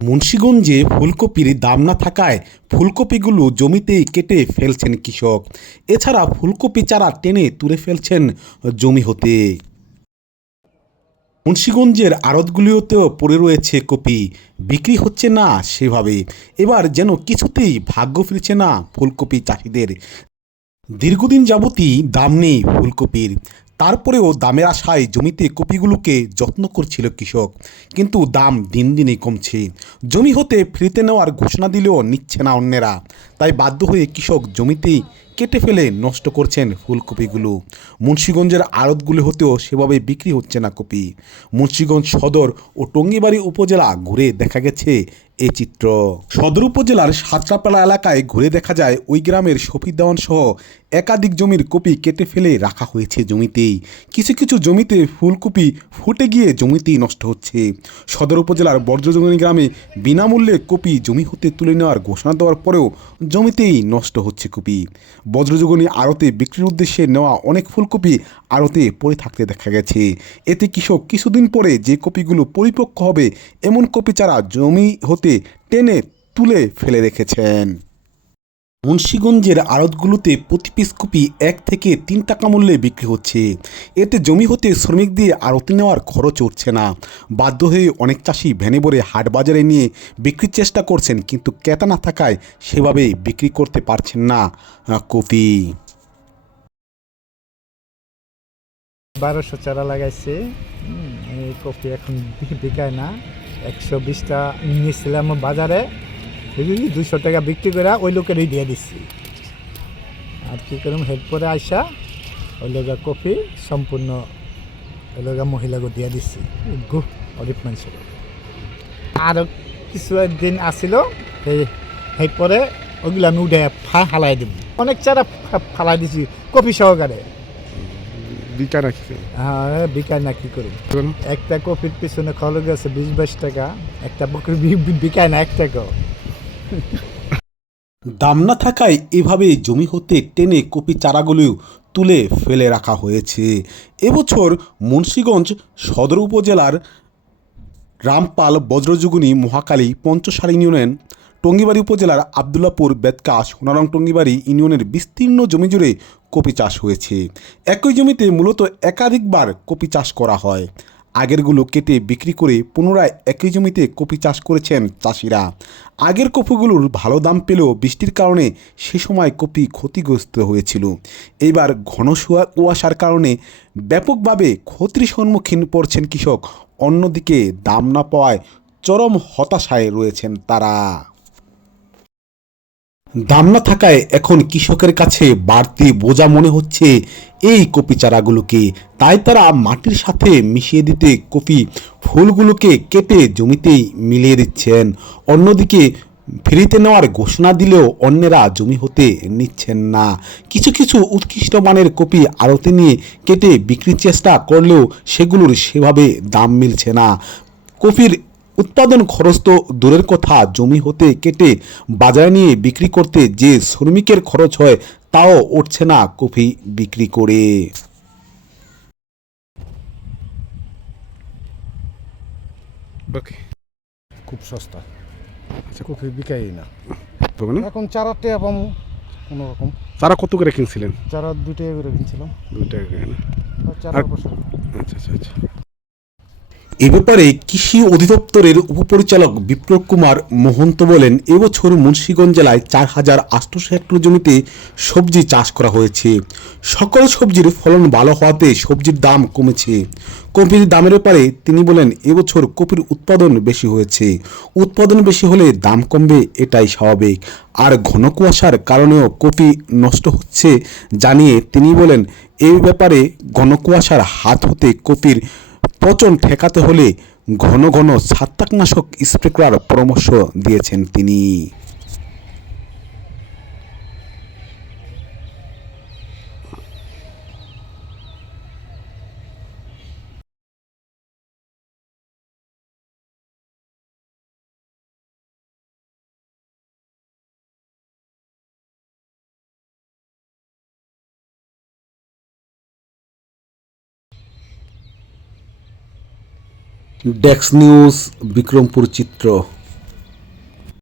মুন্সীগঞ্জে ফুলকপির দাম না থাকায় ফুলকপিগুলো জমিতেই কেটে ফেলছেন কৃষক। এছাড়া ফুলকপি চারা টেনে তুলে ফেলছেন জমি হতে। মুন্সীগঞ্জের আড়তগুলিওতেও পড়ে রয়েছে কপি। বিক্রি হচ্ছে না সেভাবে। এবার যেন কিছুতেই ভাগ্য ফিরছে না ফুলকপি চাষিদের। দীর্ঘদিন যাবতই দাম নেই ফুলকপির। তারপরেও দামের আশায় জমিতে কপিগুলোকে যত্ন করছিল কৃষক। কিন্তু দাম দিন দিনে কমছে। জমি হতে ফ্রিতে নেওয়ার ঘোষণা দিলেও নিচ্ছে না অন্যেরা। তাই বাধ্য হয়ে কৃষক জমিতেই কেটে ফেলে নষ্ট করছেন ফুলকপিগুলো। মুন্সীগঞ্জের আড়তগুলি হতেও সেভাবে বিক্রি হচ্ছে না কপি। মুন্সীগঞ্জ সদর ও টঙ্গিবাড়ি উপজেলা ঘুরে দেখা গেছে এই চিত্র। সদর উপজেলার সাতরাপালা এলাকায় ঘুরে দেখা যায় ওই গ্রামের শফিক দেওয়ান সহ একাধিক জমির কপি কেটে ফেলে রাখা হয়েছে জমিতেই। কিছু কিছু জমিতে ফুলকপি ফুটে গিয়ে জমিতেই নষ্ট হচ্ছে। সদর উপজেলার বর্জ্যজনী গ্রামে বিনামূল্যে কপি জমি হতে তুলে নেওয়ার ঘোষণা দেওয়ার পরেও জমিতেই নষ্ট হচ্ছে কপি। বজ্রযোগনী আড়তে বিক্রির উদ্দেশ্যে নেওয়া অনেক ফুলকপি আড়তে পড়ে থাকতে দেখা গেছে। এতে কৃষক কিছুদিন পরে যে কপিগুলো পরিপক্ক হবে, এমন কপি চারা জমি হতে টেনে তুলে ফেলে রেখেছেন। মুন্সীগঞ্জের আড়তগুলোতে প্রতি পিস কপি এক থেকে তিন টাকা মূল্যে বিক্রি হচ্ছে। এতে জমি হতে শ্রমিক দিয়ে আড়তে নেওয়ার খরচ উঠছে না। বাধ্য হয়ে অনেক চাষি ভ্যানে ভরে হাট বাজারে নিয়ে বিক্রির চেষ্টা করছেন, কিন্তু ক্রেতা না থাকায় সেভাবে বিক্রি করতে পারছেন না কপি। বারোশো চারা লাগাইছে। কপি এখন বিকায় না। একশো বিশটা নিয়েছিলাম বাজারে। বুঝলি দুশো টাকা বিক্রি করে ওই লোকেরই দিয়ে দিচ্ছি আর কী করুম হেড করে আইসা ওই লোকা কপি সম্পূর্ণ ওই লোকা মহিলাকে দিয়ে দিচ্ছি গু গরিব মানুষের আরও কিছু দিন আসিল সেই হেড পরে ওগুলো আমি উঠে ফা হালাই দিব অনেক চারা ফালাই দিছি কপি সহকারে। বিকা হ্যাঁ বিকায় না কি করি? একটা কপির পিছনে খরচ আছে বিশ বাইশ টাকা একটা বকরি বিকায় না এক টাকাও। দাম না থাকায় এভাবে জমি হতে টেনে কপি চারাগুলো তুলে ফেলে রাখা হয়েছে। এবছর মুন্সীগঞ্জ সদর উপজেলার রামপাল বজ্রযুগুনি মহাকালী পঞ্চসার ইউনিয়ন টঙ্গিবাড়ি উপজেলার আবদুল্লাপুর বেদকা সোনারং টঙ্গিবাড়ি ইউনিয়নের বিস্তীর্ণ জমি জুড়ে কপি চাষ হয়েছে। একই জমিতে মূলত একাধিকবার কপি চাষ করা হয়। আগেরগুলো কেটে বিক্রি করে পুনরায় একই জমিতে কপি চাষ করেছেন চাষিরা। আগের কপিগুলোর ভালো দাম পেলেও বৃষ্টির কারণে সে সময় কপি ক্ষতিগ্রস্ত হয়েছিল। এইবার ঘন কুয়াশার কারণে ব্যাপকভাবে ক্ষতির সম্মুখীন পড়ছেন কৃষক। অন্যদিকে দাম না পাওয়ায় চরম হতাশায় রয়েছেন তারা। দাম না থাকায় এখন কৃষকের কাছে বাড়তি বোঝা মনে হচ্ছে এই কপি চারাগুলোকে। তাই তারা মাটির সাথে মিশিয়ে দিতে কপি ফুলগুলোকে কেটে জমিতেই মিলিয়ে দিচ্ছেন। অন্যদিকে ফ্রিতে নেওয়ার ঘোষণা দিলেও অন্যেরা জমি হতে নিচ্ছেন না। কিছু কিছু উৎকৃষ্ট মানের কপি আড়তে নিয়ে কেটে বিক্রির চেষ্টা করলেও সেগুলোর সেভাবে দাম মিলছে না। কপির উৎপাদন খরচ তো দূরের কথা জমি হতে কেটে বাজারে নিয়ে বিক্রি করতে যে শ্রমিকের খরচ হয় তাও উঠছে না কফি বিক্রি করে। খুব সস্তা। আচ্ছা। কপি বিকাই না। এখন চারাতে পাবো কোনো রকম। তারা কত করে কিনছিলেন? চারা দুই টাকা করে কিনছিলাম। দুই টাকা করে চারা আচ্ছা আচ্ছা আচ্ছা। এ ব্যাপারে কৃষি অধিদপ্তরের উপপরিচালক বিপ্লব কুমার মহন্ত বলেন, এবছর মুন্সীগঞ্জ জেলায় চার হাজার আটশোশো হেক্টর জমিতে সবজি চাষ করা হয়েছে। সকল সবজির ফলন ভালো হওয়াতে সবজির দাম কমেছে। কপির দামের ব্যাপারে তিনি বলেন, এবছর কপির উৎপাদন বেশি হয়েছে। উৎপাদন বেশি হলে দাম কমবে, এটাই স্বাভাবিক। আর ঘন কুয়াশার কারণেও কপি নষ্ট হচ্ছে জানিয়ে তিনি বলেন এই ব্যাপারে ঘন কুয়াশার হাত হতে কপির পচন ঠেকাতে হলে ঘন ঘন ছত্রাকনাশক স্প্রে করার পরামর্শ দিয়েছেন তিনি। ডেক্স নিউজ বিক্রমপুর চিত্র।